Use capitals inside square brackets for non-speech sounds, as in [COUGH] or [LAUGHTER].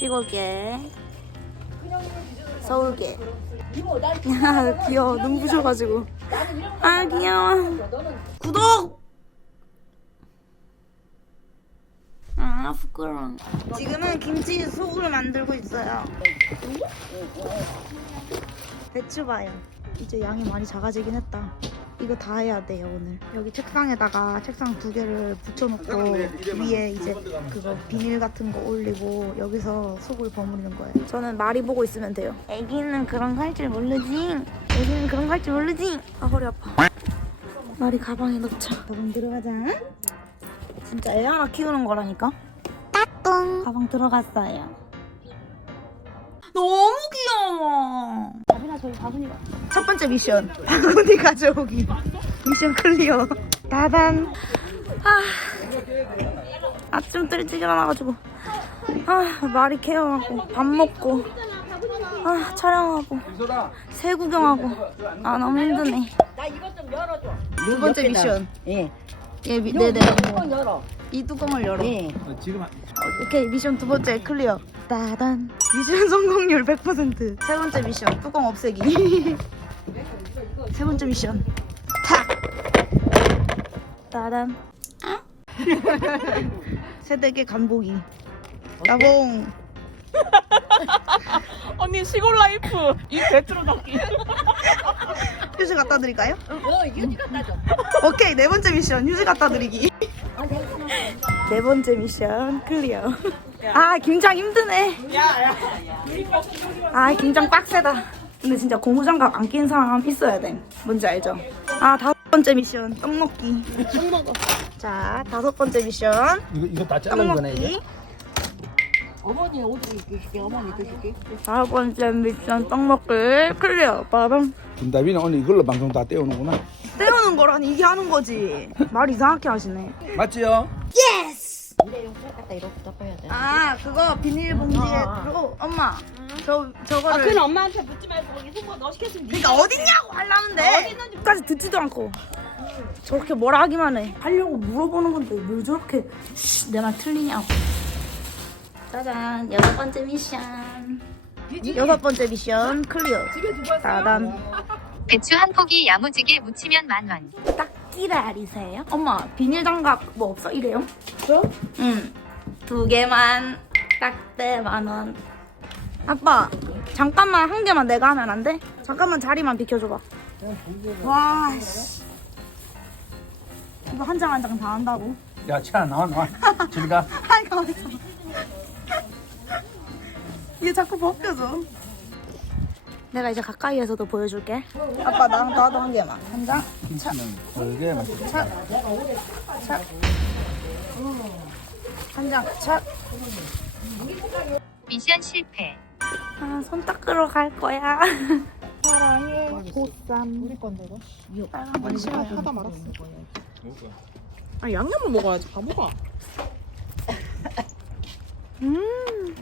시골계 서울계 야 귀여워. 눈 부셔가지고. 아 귀여워. 구독! 아 부끄러워. 지금은 김치 속을 만들고 있어요. 배추 봐요 이제 양이 많이 작아지긴 했다 이거 다 해야 돼요 오늘. 여기 책상에다가 책상 두 개를 붙여놓고 위에 이제 그거 비닐 같은 거 올리고 여기서 속을 버무리는 거예요. 저는 말이 보고 있으면 돼요. 애기는 그런 거 할 줄 모르지. 애기는 그런 거 할 줄 모르지. 아 허리 아파. 말이 가방에 넣자. 가방 들어가자. 진짜 애 하나 키우는 거라니까? 따뚱. 가방 들어갔어요 첫 번째 미션. 바구니 가져오기. 미션 클리어. 따단. 아. 아침 일찍 일어나가지고. 아 말이 케어하고 밥 먹고. 아 촬영하고. 새 구경하고. 아 너무 힘드네. 두 번째 미션. 예. 예, 네네. 뚜껑 열어. 이 뚜껑을 열어. 예. 지금 오케이 미션 두 번째 클리어. 따단. 미션 성공률 100%세 번째 미션 뚜껑 없애기. [LAUGHS] 세 번째 미션 탁. 따단. [LAUGHS] 세대계 간보기. 따봉. 언니 시골 라이프. 이 배트로 닦기 [LAUGHS] 휴지 갖다 드릴까요? 어, 유지 갖다 줘. 오케이 네 번째 미션. 휴지 갖다 드리기. 네 번째 미션. 클리어. 아 김장 힘드네. 아 김장 빡세다. 근데 진짜 고무장갑 안 낀 사람 있어야 돼. 뭔지 알죠? 아 다섯 번째 미션. 떡 먹기. 떡 먹어. 자 다섯 번째 미션. 이거 이거 다떡 자른 거네 이제. 어머니 옷 드실게, 어머니 드실게. 다섯 번째 미션 떡 먹기 클리어 빠밤. 김다빈은 오늘 이걸로 방송 다 떼어놓구나. 때우는 거라니 이게 하는 거지. 말 이상하게 하시네. 맞지요? 근데 이거 갖다 이렇게 덮어야 돼. 아 그거 비닐봉지에 들어. 엄마 저 저거를. 아 그건 엄마한테 묻지 말고 거기 속어 넣어 시켰으면 니 그러니까 어딨냐고 하려는데. 끝까지 듣지도 않고. 저렇게 뭐라 하기만 해. 하려고 물어보는 건데 왜 저렇게 내 말 틀리냐고 짜잔 여섯 번째 미션 여섯 번째 미션 클리어 따단 배추 한 포기 야무지게 무치면 만원. 딱 기다리세요 엄마 비닐 장갑 뭐 없어 이래요? 저? 응두 개만 딱대 만원 아빠 잠깐만 한 개만 내가 하면 안 돼? 잠깐만 자리만 비켜줘봐 와 씨. 이거 한 장 한 장 다 한다고? 야, 차 나와 나와. [LAUGHS] 저리 가. 아이 가만있어 얘 자꾸 벗겨져 내가 이제 가까이에서도 보여줄게 아빠 나랑 나도 한 개만 한 장? 김치는 되게 맛있어. 한 장, 차. 미션 실패. 아, 손 닦으러 갈 거야. 사랑해, 보쌈. 우리 건데, 이거? 빨간 싫어. 하다 말았어 아 양념을 먹어야지 바보가 음.